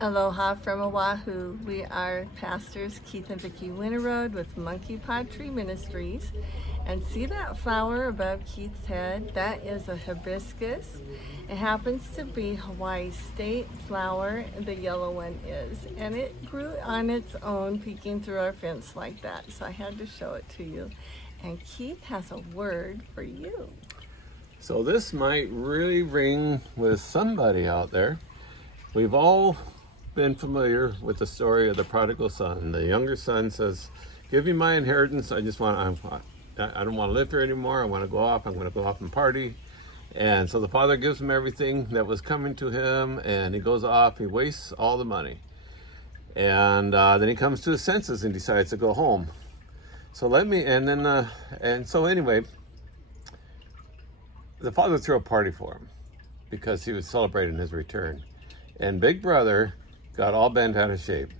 Aloha from Oahu. We are pastors Keith and Vickie Winterroad with Monkeypodtreeministries. And see that flower above Keith's head? That is a hibiscus. It happens to be Hawaii's state flower, the yellow one is. And it grew on its own, peeking through our fence like that. So I had to show it to you. And Keith has a word for you. So this might really ring with somebody out there. We've all been familiar with the story of the prodigal son. The younger son says, "Give me my inheritance. I don't want to live here anymore. I want to go off. I'm going to go off and party." And so the father gives him everything that was coming to him, and he goes off. He wastes all the money, and then he comes to his senses and decides to go home. So anyway, the father threw a party for him because he was celebrating his return. And Big Brother got all bent out of shape.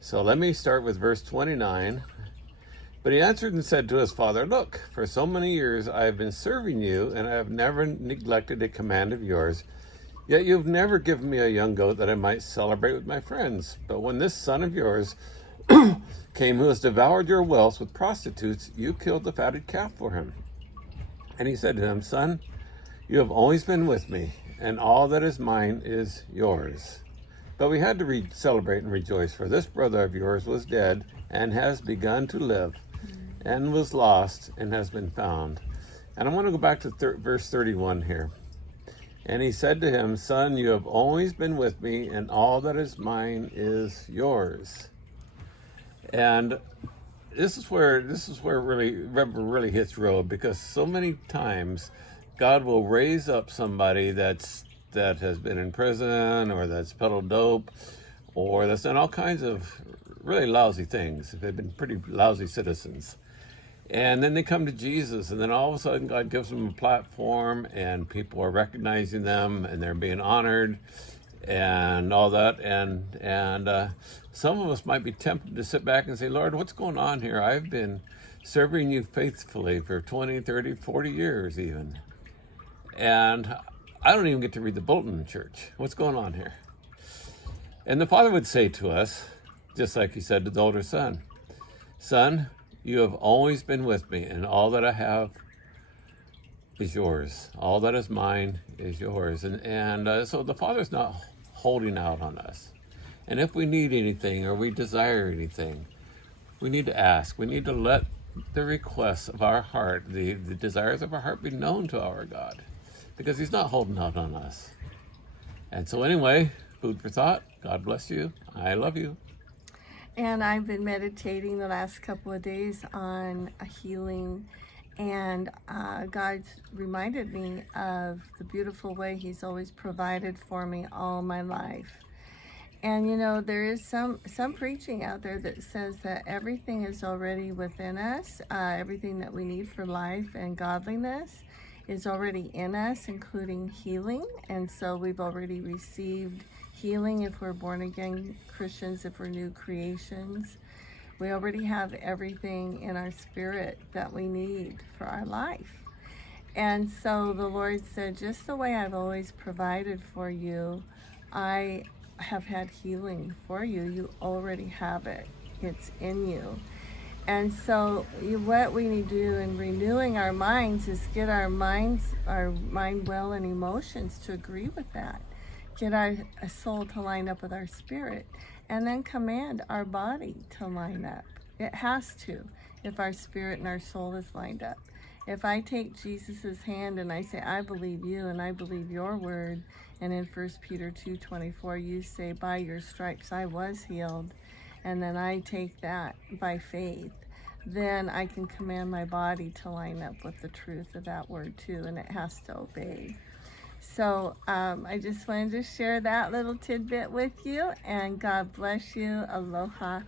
So let me start with verse 29. But he answered and said to his father, "Look, for so many years I have been serving you, and I have never neglected a command of yours. Yet you have never given me a young goat that I might celebrate with my friends. But when this son of yours came, who has devoured your wealth with prostitutes, you killed the fatted calf for him." And he said to him, "Son, you have always been with me, and all that is mine is yours. But we had to celebrate and rejoice, for this brother of yours was dead and has begun to live, and was lost and has been found." And I want to go back to verse 31 here. And he said to him, "Son, you have always been with me, and all that is mine is yours." And this is where rubber really hits road, because so many times God will raise up somebody that has been in prison, or that's peddled dope, or that's done all kinds of really lousy things. They've been pretty lousy citizens. And then they come to Jesus, and then all of a sudden God gives them a platform, and people are recognizing them, and they're being honored, and all that. And some of us might be tempted to sit back and say, "Lord, what's going on here? I've been serving you faithfully for 20, 30, 40 years even. And I don't even get to read the bulletin in church. What's going on here?" And the father would say to us, just like he said to the older son, "Son, you have always been with me, and all that I have is yours. All that is mine is yours." And so the Father's not holding out on us. And if we need anything or we desire anything, we need to ask. We need to let the requests of our heart, the desires of our heart, be known to our God, because He's not holding out on us. And so anyway, food for thought. God bless you. I love you. And I've been meditating the last couple of days on a healing, and God's reminded me of the beautiful way He's always provided for me all my life. And you know, there is some preaching out there that says that everything is already within us. Everything that we need for life and godliness is already in us, including healing. And so we've already received healing if we're born again Christians, if we're new creations. We already have everything in our spirit that we need for our life. And so the Lord said, just the way I've always provided for you, I have had healing for you. You already have it. It's in you. And so what we need to do in renewing our minds is get our mind, will, and emotions to agree with that. Get our soul to line up with our spirit, and then command our body to line up. It has to, if our spirit and our soul is lined up. If I take Jesus's hand and I say, "I believe you and I believe your word," and in 1 Peter 2:24 you say, "By your stripes I was healed," and then I take that by faith, then I can command my body to line up with the truth of that word too, and it has to obey. So I just wanted to share that little tidbit with you, and God bless you. Aloha.